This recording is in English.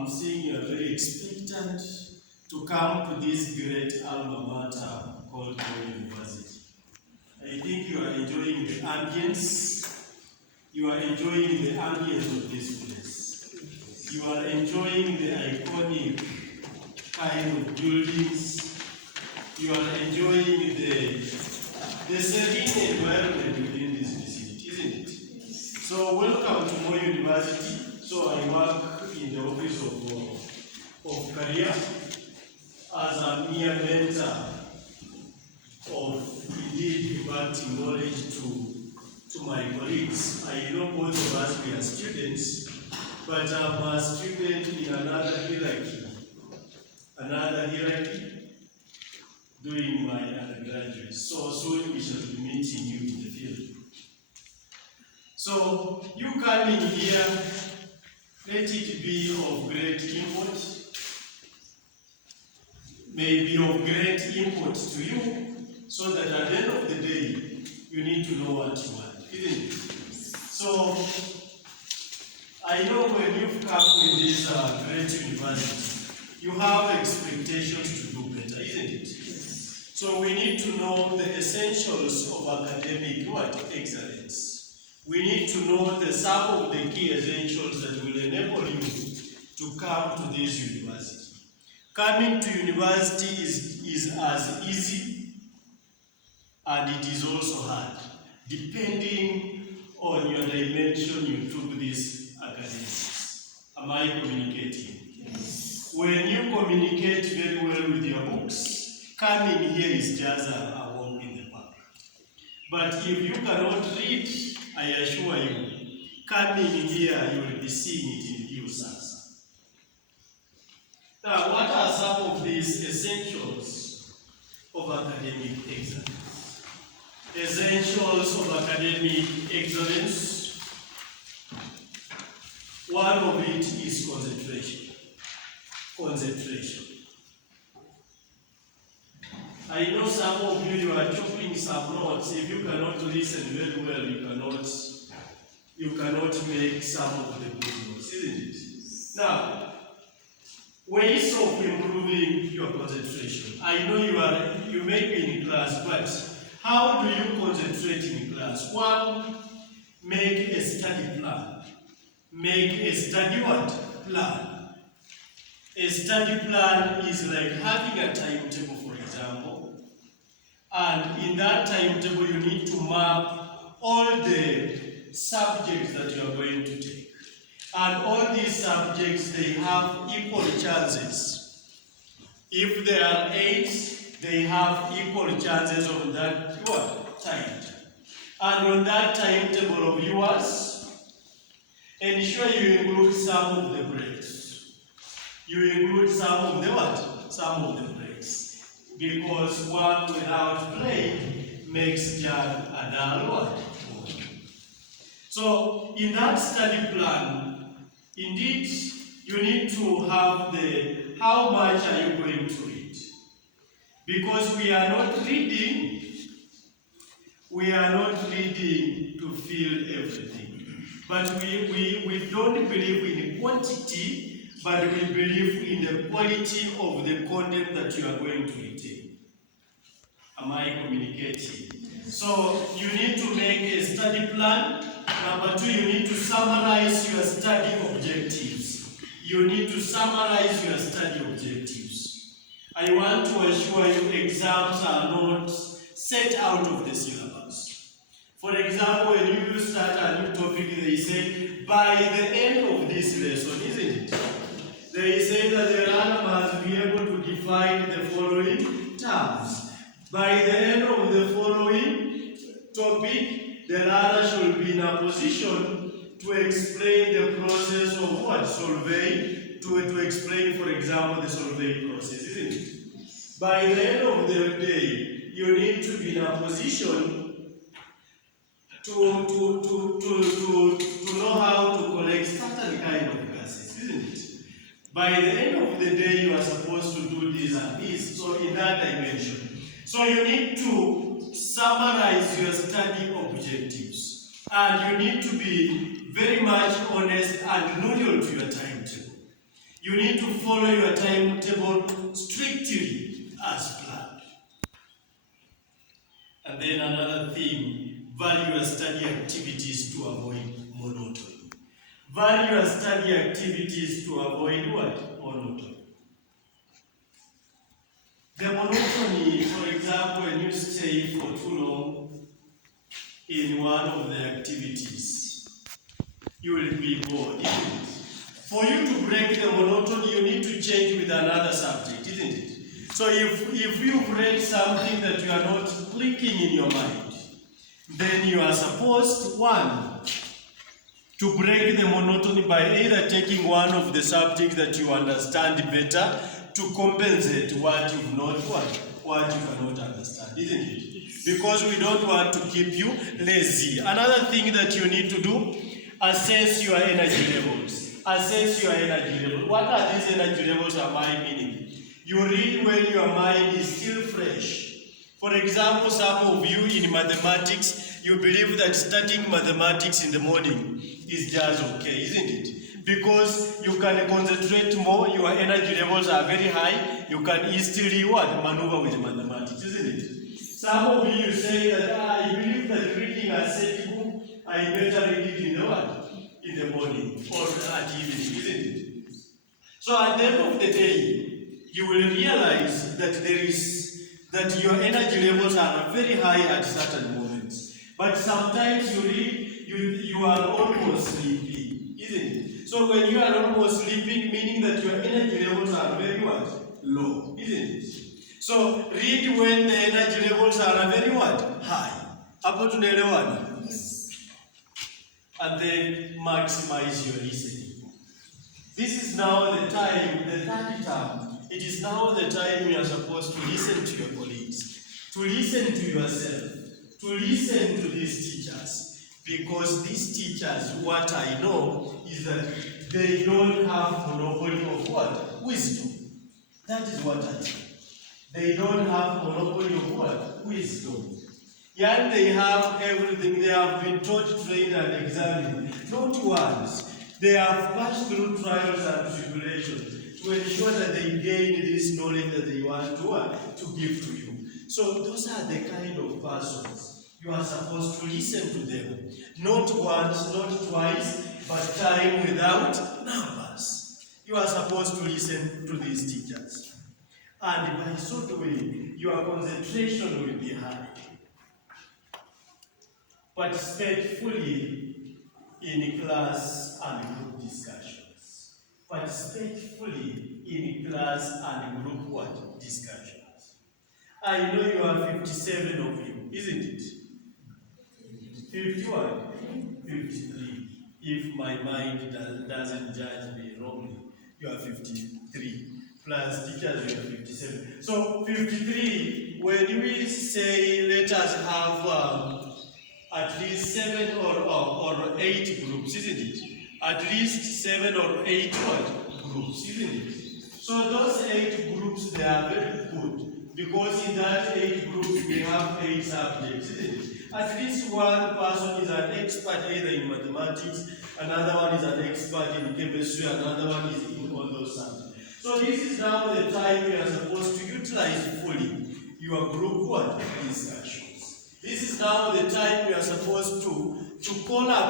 I'm seeing you are very expectant to come to this great alma mater called Moi University. I think you are enjoying the ambience. You are enjoying the ambience of this place. You are enjoying the iconic kind of buildings. You are enjoying the serene environment within this vicinity, isn't it? So welcome to Moi University. So I work in the office of career as a mere mentor of indeed imparting knowledge to my colleagues. I know both of us we are students, but I'm a student in another hierarchy doing my undergraduate. So soon we shall be meeting you in the field. So you coming here, let it be of great import, may be of great import to you, so that at the end of the day, you need to know what you want, isn't it? So I know when you've come in this great university, you have expectations to do better, isn't it? So we need to know the essentials of academic excellence. We need to know some of the key essentials that will enable you to come to this university. Coming to university is as easy and it is also hard, depending on your dimension you took this academics. Am I communicating? Yes. When you communicate very well with your books, coming here is just a walk in the park. But if you cannot read, I assure you, coming here, you will be seeing it in view, sir. Now, what are some of these essentials of academic excellence? Essentials of academic excellence. One of it is concentration. Concentration. I know some of you are chopping some notes. If you cannot listen very well, you cannot make some of the good notes, isn't it? Now, ways of improving your concentration. I know you may be in class, but how do you concentrate in class? One, make a study plan. Make a study what? Plan. A study plan is like having a timetable, for example. And in that timetable, you need to map all the subjects that you are going to take. And all these subjects, they have equal chances. If there are 8, they have equal chances on that timetable. And on that timetable of yours, ensure you include some of the breaks. You include some of the what? Some of the breaks. Because one without play makes Jack a dull what? So in that study plan, indeed, you need to have how much are you going to read? Because we are not reading to feel everything. But we don't believe in quantity, but we believe in the quality of the content that you are going to retain. Am I communicating? So you need to make a study plan. Number 2, you need to summarize your study objectives. You need to summarize your study objectives. I want to assure you exams are not set out of the syllabus. For example, when you start a new topic, they say, by the end of this lesson, isn't it? They say that the learner must be able to define the following terms. By the end of the following topic, the learner should be in a position to explain the process of what? Solving, to explain, for example, the solving process, isn't it? By the end of the day, you need to be in a position to know how to collect certain kind of gases, isn't it? By the end of the day, you are supposed to do this and this, so in that dimension. So you need to summarize your study objectives, and you need to be very much honest and loyal to your timetable. You need to follow your timetable strictly as planned. And then another thing, value your study activities to avoid monotony. Value your study activities to avoid what? Monotony. The monotony, for example, when you stay for too long in one of the activities, you will be bored, isn't it? For you to break the monotony, you need to change with another subject, isn't it? So if you've read something that you are not clicking in your mind, then you are supposed, one, to break the monotony by either taking one of the subjects that you understand better to compensate what you cannot understand, isn't it? Because we don't want to keep you lazy. Another thing that you need to do, assess your energy levels. Assess your energy level. What are these energy levels am I meaning? You read when your mind is still fresh. For example, some of you in mathematics, you believe that studying mathematics in the morning is just okay, isn't it? Because you can concentrate more, your energy levels are very high, you can easily maneuver with mathematics, isn't it? Some of you say that I believe that reading a set book, I better read it in the what? In the morning or at evening, isn't it? So at the end of the day, you will realize that your energy levels are very high at certain moments. But sometimes you read, you are almost sleeping, isn't it? So when you are almost sleeping, meaning that your energy levels are very what? Low, isn't it? So read when the energy levels are very what? High. Hapo tunaelewana? And then maximize your listening. This is now the time, the third term. It is now the time you are supposed to listen to your colleagues, to listen to yourself, to listen to these teachers. Because these teachers, what I know is that they don't have monopoly of what? Wisdom. That is what I know. They don't have monopoly of what? Wisdom. Yet they have everything. They have been taught, trained, and examined. Not once. They have passed through trials and tribulations to ensure that they gain this knowledge that they want to give to you. So those are the kind of persons you are supposed to listen to them. Not once, not twice, but time without numbers. You are supposed to listen to these teachers. And by so doing, your concentration will be high. Participate fully in class and group discussions. Participate fully in class and group what? Discussions. I know you are 57 of you, isn't it? 51? 53. If my mind doesn't judge me wrongly, you are 53. Plus teachers, you are 57. So 53, when we say let us have at least 7 or 8 groups, isn't it? At least 7 or 8 what? Groups, isn't it? So those 8 groups, they are very good. Because in that 8 groups, we have 8 subjects, isn't it? At least one person is an expert either in mathematics, another one is an expert in chemistry, another one is in all those subjects. So this is now the time we are supposed to utilize fully your group what? Discussions. This is now the time we are supposed to call up